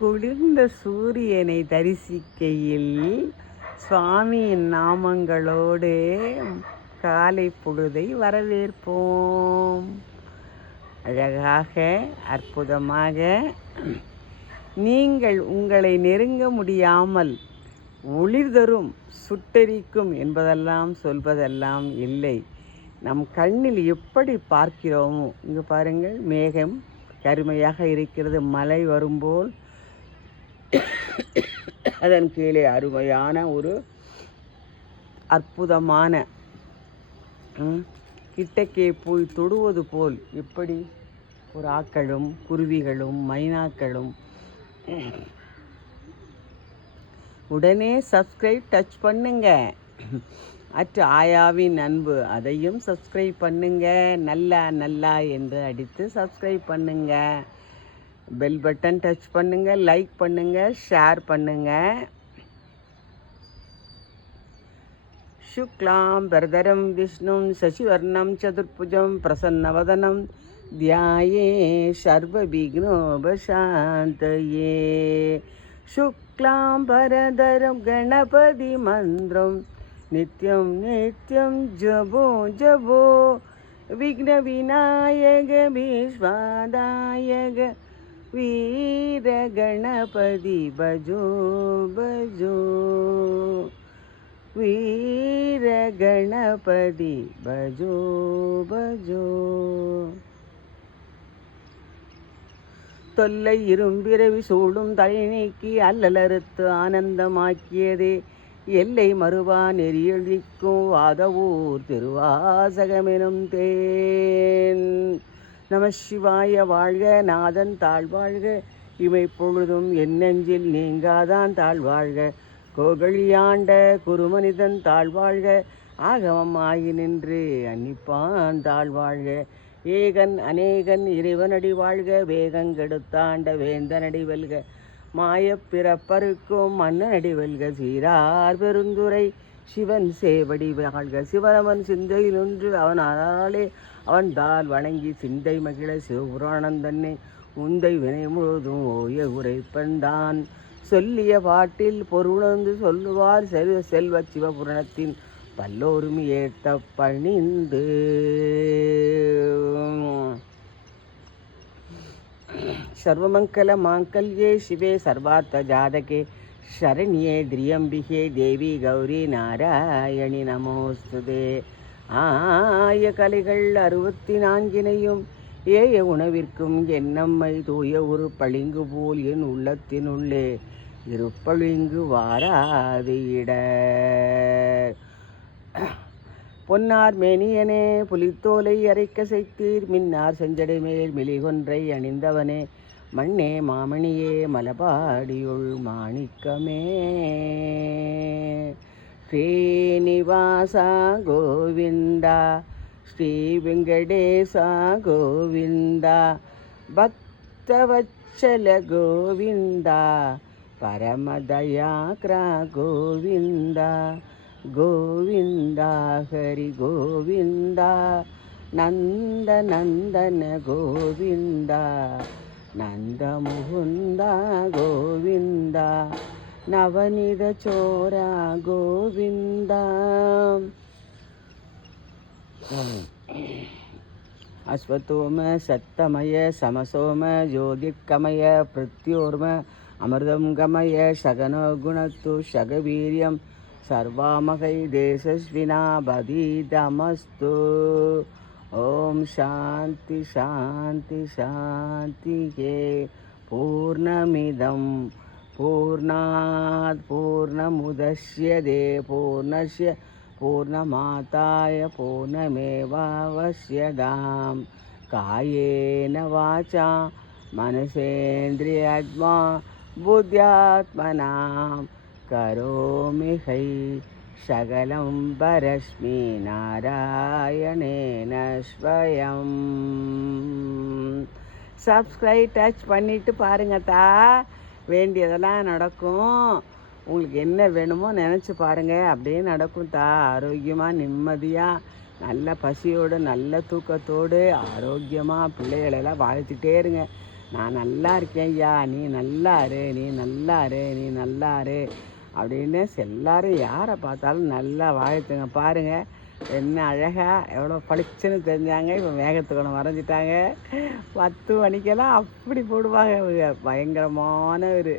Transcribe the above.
குளிர்ந்த சூரியனை தரிசிக்கையில் சுவாமியின் நாமங்களோடு காலை பொழுதை வரவேற்போம். அழகாக அற்புதமாக நீங்கள் உங்களை நெருங்க முடியாமல் ஒளிர் தரும் சுட்டெரிக்கும் என்பதெல்லாம் சொல்வதெல்லாம் இல்லை. நம் கண்ணில் எப்படி பார்க்கிறோமோ இங்கே பாருங்கள் மேகம் கருமையாக இருக்கிறது மழை வரும்போல் அதன் கீழே அருமையான ஒரு அற்புதமான கிட்டக்கே போய் தொடுவது போல் எப்படி புறாக்களும் குருவிகளும் மைனாக்களும் உடனே சப்ஸ்கிரைப் டச் பண்ணுங்க. அற்று ஆயாவின் அன்பு அதையும் சப்ஸ்கிரைப் பண்ணுங்க. நல்லா நல்லா என்று அடித்து சப்ஸ்கிரைப் பண்ணுங்கள் பெல் பட்டன் டச் பண்ணுங்க லைக் பண்ணுங்க ஷேர் பண்ணுங்க शुक्लां वरदरं विष्णुं शशिवर्णं चतुर्भुजं प्रसन्नवदनं ध्याये सर्वविघ्नोपशान्तये शुक्लां वरदरं गणपतिमन्त्रं नित्यं नित्यं जपो जपो विघ्नविनायक विश्वादायक வீர கணபதி பஜோ பஜோ. வீர கணபதி பஜோ பஜோ. தொல்லை இரும்பிறவி சூடும் தலை நீக்கி அல்லலறுத்து ஆனந்தமாக்கியதே. எல்லை மறுவா நெறியொழிக்கும் வாதவூர் திருவாசகமெனும் தேன். நம சிவாய வாழ்க நாதன் தாழ்வாழ்க. இவை பொழுதும் என்னெஞ்சில் நீங்காதான் தாழ்வாழ்க. கோகழியாண்ட குருமனிதன் தாழ்வாழ்க. ஆகமம் ஆகி நின்று அன்னிப்பான் தாழ்வாழ்க. ஏகன் அநேகன் இறைவனடி வாழ்க. வேகங்கெடுத்தாண்ட வேந்தனடி வெல்க. மாயப் பிறப்பருக்கும் மன்னனடி வெல்க. சீரார் பெருந்துரை சிவன் சேவடி வாழ்க. சிவனவன் சிந்தையில் ஒன்று அவன் அறாலே அவன்தால் வணங்கி சிந்தை மகிழ சிவபுராணம் தன்னை உந்தை வினை முழுதும் ஓய உரைப்பந்தான் சொல்லிய பாட்டில் பொருணர்ந்து சொல்லுவார் செல்வ செல்வ சிவபுராணத்தின் பல்லோரும் ஏத்த பணிந்து. சர்வமங்கல மாங்கல்யே சிவே சர்வார்த்த ஜாதகே சரண்யே திரியம்பிகே தேவி கௌரி நாராயணி நமோஸ்துதே. ஆய கலைகள் அறுபத்தி நான்கினையும் ஏய உணவிற்கும் என்னம்மை தூய ஒரு பளிங்கு போல் என் உள்ளத்தினுள்ளே. இருப்பளிங்கு வாராது இட. பொன்னார் மேனியனே புலித்தோலை அரைக்க செய்தீர் மின்னார் செஞ்சடை மேல் மிளிகொன்றை அணிந்தவனே. மண்ணே மாமணியே மலபாடியுள் மாணிக்கமே. శ్రీనివాస గోవింద శ్రీ వెంకటేశ గోవింద భక్తవత్సల గోవింద పరమదయాక్ర గోవింద గోవింద హరి గోవింద నంద నందన గోవింద నందముకుంద గోవింద ನವನಿದ ಚೋರ ಗೋವಿಂದ ಅಶ್ವತೋಮ ಸತ್ತಮಯ ಸಮಸೋಮ ಯೋಗಿಕ್ಕಮಯ ಪ್ರತ್ಯೋರ್ಮ ಅಮೃತಂ ಗಮಯ ಶಗನೋ ಗುಣತ್ತು ಶಗವೀರ್ಯಂ ಸರ್ವಾಮಹೈ ದೇಶಸ್ವಿನಾಭದೀತಮಸ್ತು ಓಂ ಶಾಂತಿ ಶಾಂತಿ ಶಾಂತಿಗೆ ಪೂರ್ಣಮಿದಂ சாந்தி ஹே பூர்ணமிதம் பூர்ணாத் பூர்ணமுதஸ்யதே பூர்ணஸ்ய पूर्णमाताय पूर्णमेवावश्यदां कायेन वाचा मनसेन्द्रियद्वा बुद्ध्यात्मनां करोमि है सकलं परस्मि नारायणेन स्वयं சப்ஸ்கிரைப் டச் பண்ணிட்டு பாருங்கத்தா வேண்டியதெல்லாம் நடக்கும். உங்களுக்கு என்ன வேணுமோ நினச்சி பாருங்கள் அப்படியே நடக்கும் தா. ஆரோக்கியமாக நிம்மதியாக நல்ல பசியோடு நல்ல தூக்கத்தோடு ஆரோக்கியமாக பிள்ளைகளெல்லாம் வாழ்த்துட்டே இருங்க. நான் நல்லா இருக்கேன் ஐயா. நீ நல்லா இரு. நீ நல்லா இரு. நீ நல்லா இரு. அப்படின்னு எல்லாரும் யாரை பார்த்தாலும் நல்லா வாழ்த்துங்க. பாருங்கள் என்ன அழகா எவ்வளோ பளிச்சுன்னு தெரிஞ்சாங்க இப்போ மேகத்துக்குணம் வரைஞ்சிட்டாங்க பத்து மணிக்கெல்லாம் அப்படி போடுவாங்க. அவங்க பயங்கரமான ஒரு